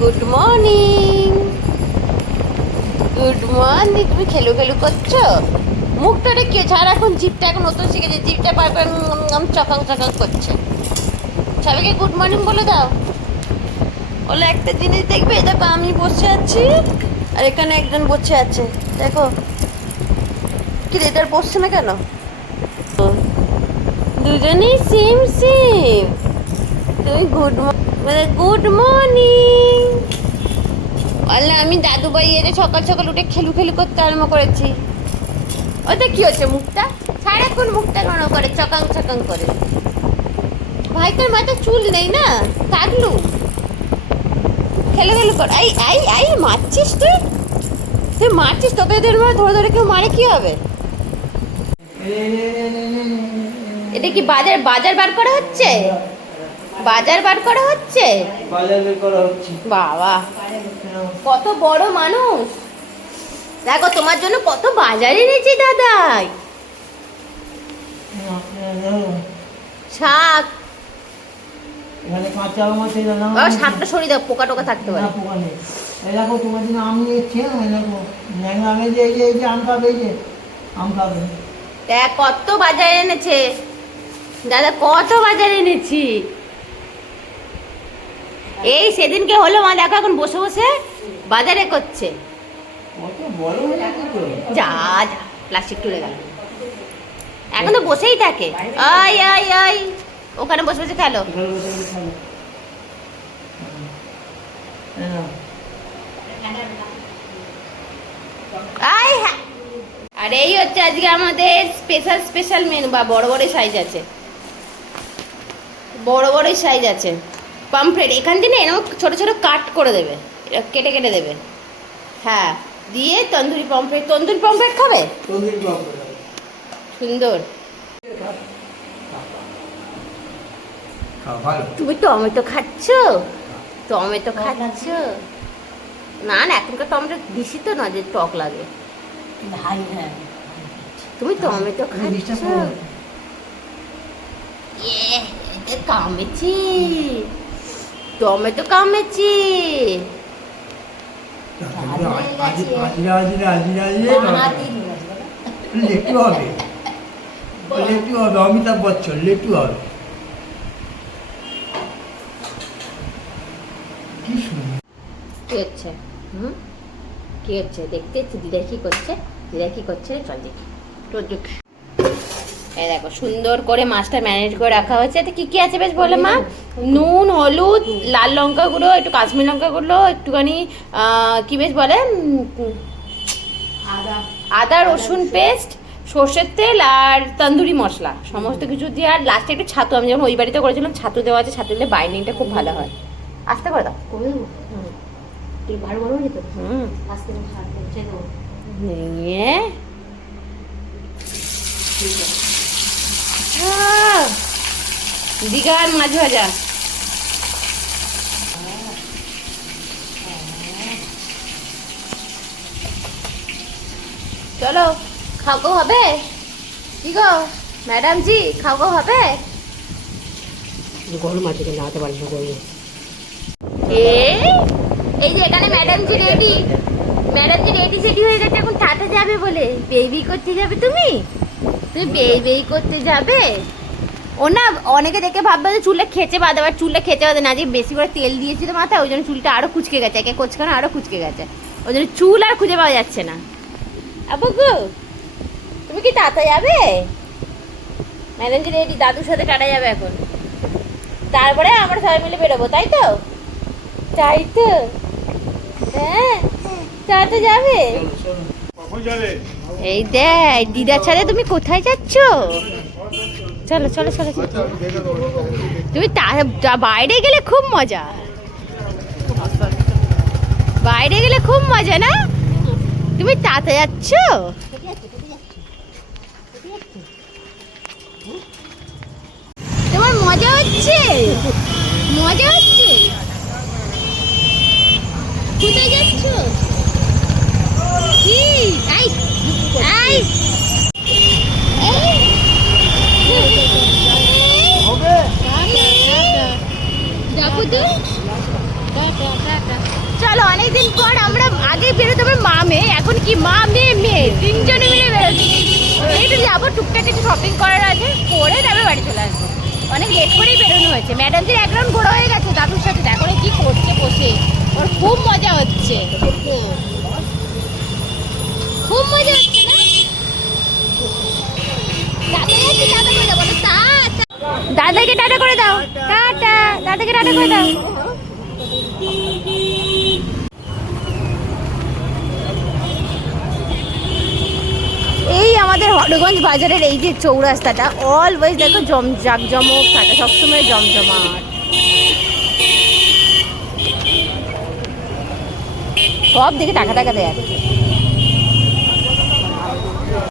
Good morning good morning তুমি খেলু খেলু করছ? মুখটা কি এখন জিপটা এখন নতুন শিখেছে জিপটা পাইপে চকাং চকাং করছে। সবাইকে গুড মর্নিং বলে দাও। বলে, একটা জিনিস দেখবে দেখো আমি বসে আছি, আর এখানে একজন বসে আছে, দেখো। কি এটার বসছে না কেন? দুজনেই সেম সেম তুমি গুড মানে গুড মর্নিং বললে আমি দাদু ভাই এসে সকাল সকাল উঠে খেলু খেলু করতে আরম্ভ করেছি। ওটা কি হচ্ছে মুখটা? সারাক্ষণ মুখটা কেন করে, চকাং চকাং করে। ভাই, তোর মাথায় চুল নেই না? কাটলু। খেলে খেলে কর। আই আই আই, মারছিস তুই? তুই মারছিস, তোকে এদের ধরে ধরে কেউ মারে, কি হবে? এটা কি বাজার বাজার বার করা হচ্ছে? বাজার বার করা হচ্ছে? বাজার বের করা হচ্ছে। বাবা কত বড় মানুষ। দেখো তোমার জন্য কত বাজার এনেছি দাদাই। শাক। শাকটা সরিয়ে দাও পোকা টোকা থাকতে পারে। দেখো তোমার জন্য আম হ্যাঁ, দেখো যে এই যে আম এই যে আম দেখ কত বাজার এনেছে। দাদা কত বাজার এনেছি। এই সেদিনকে হলো মা দেখো এখন বসে বসে বাজারে করছে। যা যা প্লাস্টিক তুলে গেল। এখন তো বসেই থাকে। আই আই আই ওখানে বসে বসে খেলো। আই আর এই হচ্ছে আজকে আমাদের স্পেশাল স্পেশাল মেনু বা বড় বড় সাইজ আছে। বড় বড় সাইজ আছে। পামফ্রেট এখান থেকে এরকম ছোট ছোট কাট করে দেবে কেটে কেটে দেবে। হ্যাঁ দিয়ে তন্দুরি পমফ্রেট তন্দুরি পমফ্রেট খাবে? সুন্দর। খাও, ভালো। তুমি টমেটো খাচ্ছ? টমেটো খাচ্ছ? না না এখনকার টমেটো বেশি তো না যে টক লাগে। তুমি টমেটো তুমি disturb খাচ্ছ। ইয়ে কামেছি। টমেটো কামেছি লেটু হবে লেটু হবে অমিতাভ বচ্চন লেটু হবে কি সুন্দর কি হচ্ছে হুম কি হচ্ছে দেখতে দিদা কি করছে দিদা কি করছে চল দেখি তোর দেখি এই দেখো সুন্দর করে মাছটা ম্যানেজ করে রাখা হয়েছে। এতে কি কি আছে বেশ বলে মা? নুন হলুদ লাল লঙ্কা গুঁড়ো একটু কাশ্মীর লঙ্কা গুঁড়ো একটুখানি কি বেশ বলে? উম, আদা রসুন পেস্ট সর্ষের তেল আর তন্দুরি মশলা। সমস্ত কিছু দিয়ে আর লাস্টে একটু ছাতু। আমি যখন ওই বাড়িতে করেছিলাম ছাতু দেওয়া আছে ছাতু দিলে বাইন্ডিংটা খুব ভালো হয়। আসতে করে দাও। ভালো তো হুম। নিয়ে। আহ, দীঘার মাছ ভাজা। চলো খাওয়া হবে? কি গো ম্যাডাম জি খাওয়া হবে? গরম আছে কিন্তু হাতে পারিস না গরম এই যে এখানে madam ji ready madam ji ready সেডি হয়ে গেছে এখন টাটা যাবে বলে। বেবি করতে যাবে তুমি? তুমি বেবি করতে যাবে? ও না অনেকে দেখে ভাববে যে চুলে খেচে বাঁধে, আবার চুলে খেচে বাঁধে না, যে বেশি করে তেল দিয়েছিল মাথায়, ওই জন্য চুলটা আরও কুচকে গেছে, একে কোচকানো আরও কুচকে গেছে। ওই জন্য চুল আর খুঁজে পাওয়া যাচ্ছে না। আবু গো, তুমি কি টাটা যাবে? ম্যাডাম জি রেডি, দাদুর সাথে টাটা যাবে এখন। তারপরে আমরা সবাই মিলে বেরোবো, তাই তো? তাই তো? হ্যাঁ? টাটা যাবে? এই দেখ, দিদা ছাড়া তুমি কোথায় যাচ্ছ? চলো চলো চলো। তুমি বাইরে গেলে খুব মজা। বাইরে গেলে খুব মজা, না? তুমি তাতে যাচ্ছ? তোমার মজা হচ্ছে? মজা হচ্ছে কোথায় যাচ্ছ কি আই আই হবে যাব তো টাটা টাটা মেয়ে। এখন কি মা মেয়ে মেয়ে? তিনজনে মিলে বেরোচ্ছি। একটু যাব, টুকটাক একটু শপিং করার আছে। করে তারপরে বাড়ি চলে আসব। অনেক লেট করেই বেরোনো হয়েছে ম্যাডামদের এক রাউন্ড ঘোরা হয়ে গেছে। দাদুর সাথে দেখো কি করছে বসে। ওর খুব মজা হচ্ছে। টাটা করে দাও। এই আমাদের হরগঞ্জ বাজারের এই যে চৌরাস্তাটা অলওয়েজ দেখো জম জাকজমক থাকে, সবসময় জমজমাট। সব দিকে টাকা টাকা দেয়